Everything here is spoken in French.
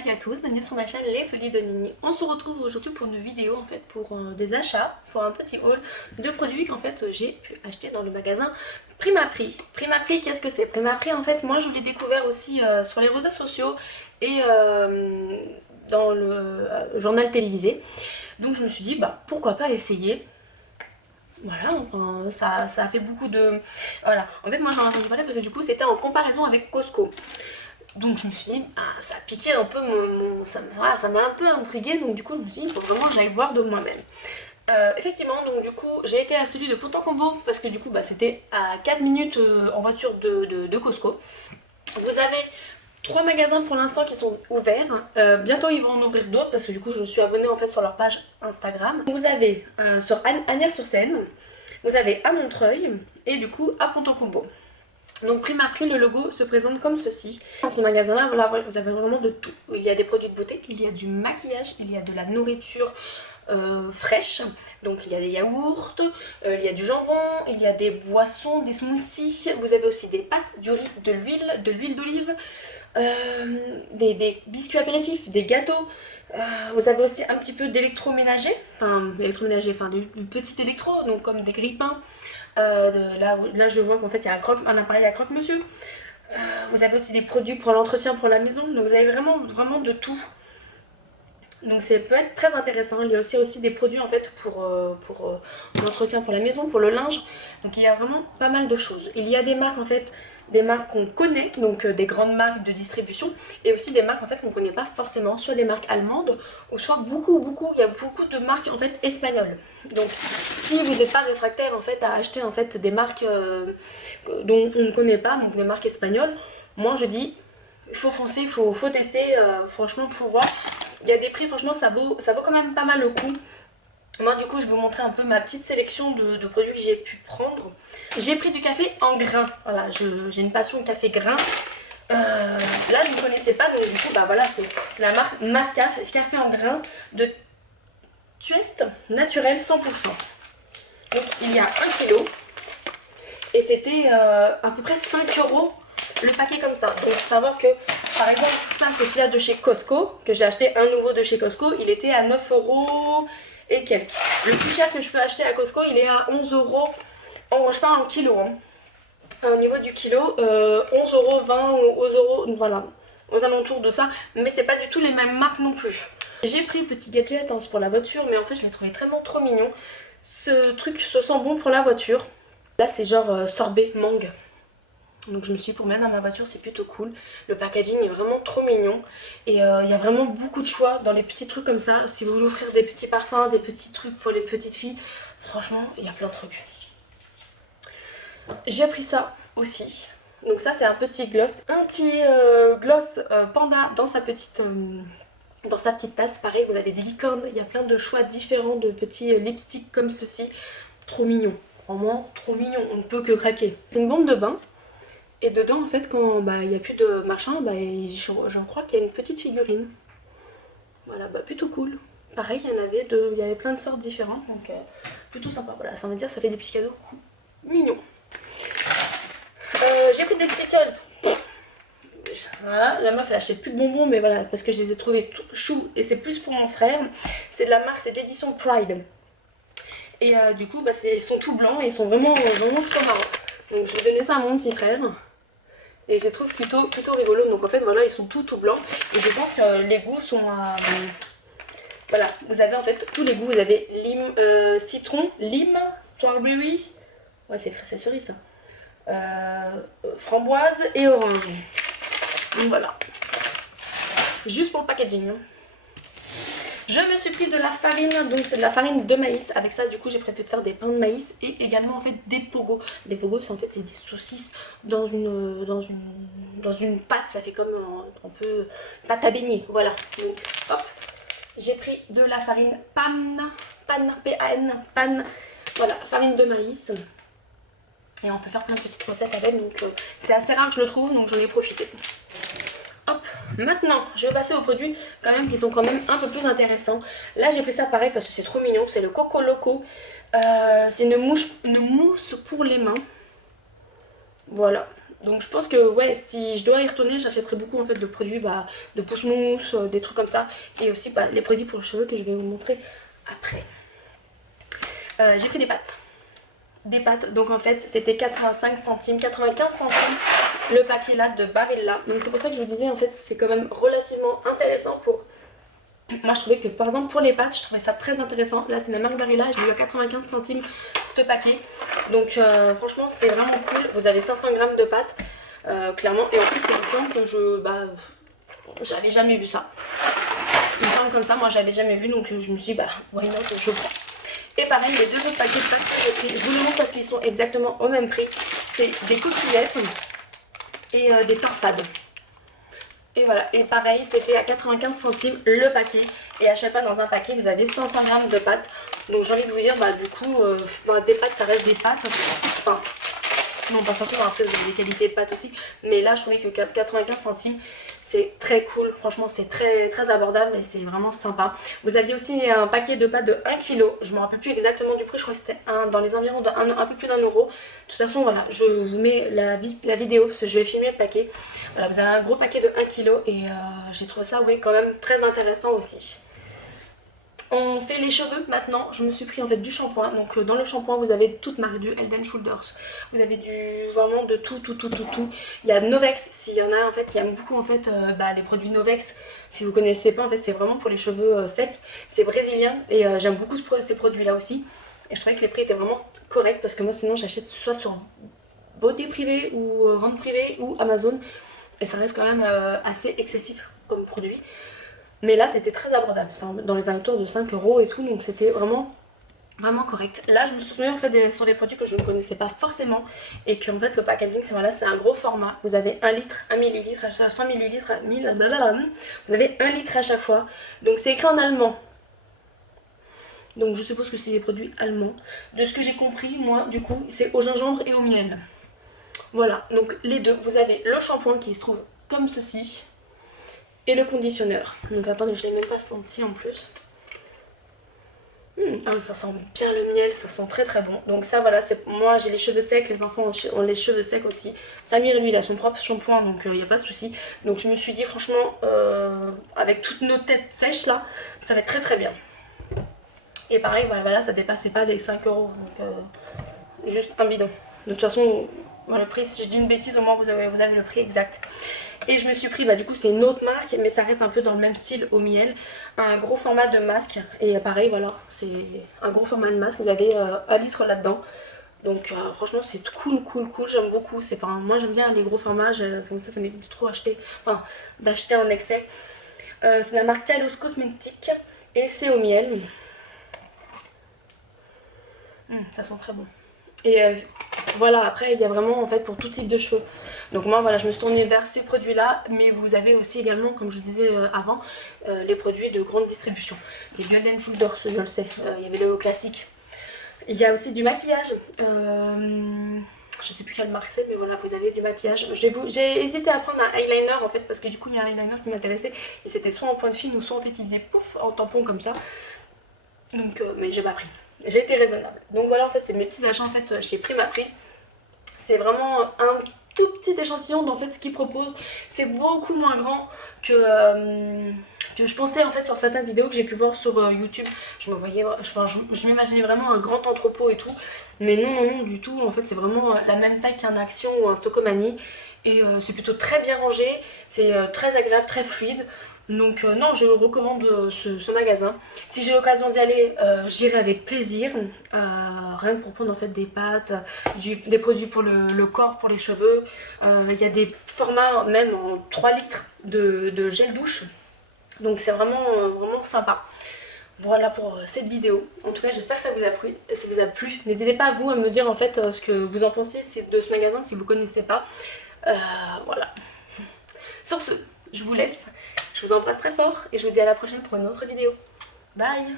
Salut à tous, bienvenue sur ma chaîne Les Folies de Nini. On se retrouve aujourd'hui pour une vidéo en fait pour des achats, pour un petit haul de produits qu'en fait j'ai pu acheter dans le magasin Primaprix. Primaprix, qu'est-ce que c'est? Primaprix, en fait moi je l'ai découvert aussi sur les réseaux sociaux et dans le journal télévisé. Donc je me suis dit bah pourquoi pas essayer. Voilà, enfin, ça a fait beaucoup de... Voilà, en fait moi j'en ai entendu parler parce que du coup c'était en comparaison avec Costco. Donc je me suis dit, ah, ça a piqué un peu ça m'a un peu intriguée, donc du coup je me suis dit, il faut vraiment que j'aille voir de moi-même. Effectivement, donc du coup j'ai été à celui de Ponto Combo parce que du coup bah, c'était à 4 minutes en voiture de Costco. Vous avez 3 magasins pour l'instant qui sont ouverts. Bientôt ils vont en ouvrir d'autres parce que du coup je suis abonnée en fait sur leur page Instagram. Vous avez sur Agnières-sur-Seine, vous avez à Montreuil et du coup à Ponto Combo. Donc Primaprix, le logo se présente comme ceci. Dans ce magasin-là, voilà, vous avez vraiment de tout. Il y a des produits de beauté, il y a du maquillage, il y a de la nourriture fraîche. Donc il y a des yaourts, il y a du jambon, il y a des boissons, des smoothies. Vous avez aussi des pâtes, du riz, de l'huile d'olive, des biscuits apéritifs, des gâteaux. Vous avez aussi un petit peu d'électroménager, du petit électro, donc comme des grille-pains. Là je vois qu'en fait il y a un appareil à croque-monsieur. Vous avez aussi des produits pour l'entretien pour la maison, donc vous avez vraiment de tout. Donc ça peut être très intéressant. Il y a aussi des produits en fait pour l'entretien pour la maison, pour le linge. Donc il y a vraiment pas mal de choses. Il y a des marques en fait, des marques qu'on connaît, donc des grandes marques de distribution, et aussi des marques en fait qu'on ne connaît pas forcément, soit des marques allemandes, ou soit il y a beaucoup de marques en fait espagnoles. Donc si vous n'êtes pas réfractaire en fait à acheter en fait des marques dont on ne connaît pas, donc des marques espagnoles, moi je dis il faut foncer, il faut tester, franchement il faut voir. Il y a des prix, franchement ça vaut quand même pas mal le coup. Moi du coup je vais vous montrer un peu ma petite sélection de produits que j'ai pu prendre. J'ai pris du café en grains, voilà, j'ai une passion de café grain. Là je ne connaissais pas, donc du coup bah voilà, c'est la marque Mascaf, café en grains de Tuest naturel 100%. Donc il y a 1 kg et c'était à peu près 5 € le paquet comme ça. Donc faut savoir que par exemple ça c'est celui-là de chez Costco, que j'ai acheté un nouveau de chez Costco, il était à 9 € et quelques. Le plus cher que je peux acheter à Costco il est à 11 €, je parle en kilo hein. Au niveau du kilo, 11,20 € ou 11 €, voilà, aux alentours de ça, mais c'est pas du tout les mêmes marques non plus. J'ai pris petit gadget hein, c'est pour la voiture, mais en fait je l'ai trouvé vraiment trop mignon. Ce truc se sent bon pour la voiture. Là c'est genre sorbet mangue. Donc je me suis dit pour mettre dans ma voiture c'est plutôt cool. Le packaging est vraiment trop mignon. Et il y a vraiment beaucoup de choix dans les petits trucs comme ça. Si vous voulez offrir des petits parfums, des petits trucs pour les petites filles, franchement il y a plein de trucs. J'ai pris ça aussi. Donc ça c'est un petit gloss. Un petit gloss panda dans sa petite tasse. Pareil vous avez des licornes. Il y a plein de choix différents de petits lipsticks comme ceci. Trop mignon. Vraiment trop mignon. On ne peut que craquer. C'est une bombe de bain. Et dedans en fait quand il n'y a plus de machin, je crois qu'il y a une petite figurine. Voilà, plutôt cool. Pareil il y avait plein de sortes différentes. Donc plutôt sympa. Voilà, ça veut dire ça fait des petits cadeaux mignons. J'ai pris des stickers. Voilà, la meuf elle achetait plus de bonbons, mais voilà, parce que je les ai trouvés tout choux et c'est plus pour mon frère. C'est de la marque, c'est de l'édition Pride. Et du coup, ils sont tout blancs et ils sont vraiment trop marrants. Donc je vais donner ça à mon petit frère. Et je les trouve plutôt rigolos. Donc en fait, voilà, ils sont tout blancs. Et je pense que les goûts sont voilà, vous avez en fait tous les goûts. Vous avez lime, citron, lime, strawberry. Ouais, c'est cerise ça. Framboise et orange. Donc voilà. Juste pour le packaging. Je me suis pris de la farine, donc c'est de la farine de maïs. Avec ça, du coup, j'ai préféré faire des pains de maïs et également en fait des pogos. Des pogos, c'est en fait c'est des saucisses dans une pâte. Ça fait comme un peu pâte à beignet. Voilà. Donc hop, j'ai pris de la farine pan, voilà, farine de maïs. Et on peut faire plein de petites recettes avec, donc c'est assez rare que je le trouve, donc j'en ai profité. Hop, maintenant je vais passer aux produits quand même qui sont quand même un peu plus intéressants. Là j'ai pris ça pareil parce que c'est trop mignon, c'est le Coco Loco. C'est une mousse pour les mains. Voilà, Donc je pense que ouais, si je dois y retourner, j'achèterai beaucoup en fait de produits de pousse-mousse, des trucs comme ça. Et aussi les produits pour les cheveux que je vais vous montrer après. J'ai pris des pâtes. Des pâtes, donc en fait c'était 85 centimes, 95 centimes le paquet là de Barilla. Donc c'est pour ça que je vous disais en fait c'est quand même relativement intéressant pour... Moi je trouvais que par exemple pour les pâtes je trouvais ça très intéressant. Là c'est la marque Barilla, je l'ai eu à 95 centimes ce paquet. Donc franchement c'était vraiment cool. Vous avez 500 grammes de pâtes clairement. Et en plus c'est une forme que j'avais jamais vu ça. Une forme comme ça moi j'avais jamais vu, donc je me suis dit why not, je prends. Et pareil, les deux autres paquets de pâtes que j'ai pris, je vous le montre parce qu'ils sont exactement au même prix. C'est des coquillettes et des torsades. Et voilà, et pareil, c'était à 95 centimes le paquet. Et à chaque fois dans un paquet, vous avez 500 grammes de pâtes. Donc j'ai envie de vous dire, du coup, des pâtes, ça reste des pâtes. Enfin, non, pas forcément, après vous avez des qualités de pâtes aussi. Mais là, je trouvais que 95 centimes, c'est très cool. Franchement, c'est très, très abordable et c'est vraiment sympa. Vous aviez aussi un paquet de pâtes de 1 kg. Je ne me rappelle plus exactement du prix. Je crois que c'était dans les environs un peu plus d'1 euro. De toute façon, voilà, je vous mets la vidéo parce que je vais filmer le paquet. Voilà, vous avez un gros paquet de 1 kg et j'ai trouvé ça, oui, quand même très intéressant aussi. On fait les cheveux maintenant. Je me suis pris en fait du shampoing. Donc dans le shampoing vous avez toute marque, du Head and Shoulders. Vous avez vraiment de tout. Il y a Novex, s'il y en a en fait qui aiment beaucoup en fait les produits Novex. Si vous connaissez pas en fait c'est vraiment pour les cheveux secs. C'est brésilien et j'aime beaucoup ces produits là aussi. Et je trouvais que les prix étaient vraiment corrects parce que moi sinon j'achète soit sur Beauté Privée ou Vente Privée ou Amazon. Et ça reste quand même assez excessif comme produit. Mais là c'était très abordable, dans les alentours de 5 euros et tout, donc c'était vraiment correct. Là je me souviens en fait sur des produits que je ne connaissais pas forcément et qu'en fait le packaging c'est un gros format. Vous avez 1 litre, 1 millilitre, 100 millilitres, 1000, blablabla. Vous avez 1 litre à chaque fois. Donc c'est écrit en allemand. Donc je suppose que c'est des produits allemands. De ce que j'ai compris, moi du coup c'est au gingembre et au miel. Voilà, donc les deux. Vous avez le shampoing qui se trouve comme ceci. Et le conditionneur. Donc attendez, je l'ai même pas senti en plus. Ah oui, ça sent bien le miel, ça sent très très bon. Donc ça voilà, moi j'ai les cheveux secs, les enfants ont les cheveux secs aussi. Samir lui il a son propre shampoing donc il n'y a pas de souci. Donc je me suis dit franchement, avec toutes nos têtes sèches là, ça va être très très bien. Et pareil voilà, ça dépassait pas les 5 euros. Donc juste un bidon. De toute façon, le prix, si je dis une bêtise, au moins vous avez le prix exact. Et je me suis pris, du coup c'est une autre marque, mais ça reste un peu dans le même style au miel. Un gros format de masque. Et pareil, voilà, c'est un gros format de masque. Vous avez 1 litre là-dedans. Donc franchement c'est cool, j'aime beaucoup. Moi j'aime bien les gros formats, comme ça m'évite de trop acheter, d'acheter en excès. C'est la marque Kalos Cosmetics et c'est au miel. Ça sent très bon. Et voilà, après il y a vraiment en fait pour tout type de cheveux. Donc moi voilà, je me suis tournée vers ces produits là. Mais vous avez aussi également, comme je vous disais avant, les produits de grande distribution. Les Head and Shoulders, je le sais, il y avait le classique. Il y a aussi du maquillage, je sais plus quelle marque c'est, mais voilà, vous avez du maquillage. J'ai hésité à prendre un eyeliner en fait, parce que du coup il y a un eyeliner qui m'intéressait. Et c'était soit en pointe fine ou soit en fait il faisait pouf en tampon comme ça. Donc mais j'ai pas pris. J'ai été raisonnable. Donc voilà, en fait c'est mes petits achats en fait chez Primaprix. C'est vraiment un tout petit échantillon d'en fait ce qu'ils proposent. C'est beaucoup moins grand que je pensais en fait sur certaines vidéos que j'ai pu voir sur YouTube. Je m'imaginais vraiment un grand entrepôt et tout. Mais non du tout. En fait c'est vraiment la même taille qu'un Action ou un Stocomanie. Et c'est plutôt très bien rangé. C'est très agréable, très fluide. Donc non, je recommande ce magasin. Si j'ai l'occasion d'y aller, j'irai avec plaisir. Rien que pour prendre en fait des pâtes, des produits pour le corps, pour les cheveux. Il y a des formats même en 3 litres de gel douche. Donc c'est vraiment sympa. Voilà pour cette vidéo. En tout cas j'espère que ça vous a plu. N'hésitez pas à me dire en fait ce que vous en pensez de ce magasin si vous ne connaissez pas. Voilà. Sur ce, je vous laisse. Je vous embrasse très fort et je vous dis à la prochaine pour une autre vidéo. Bye!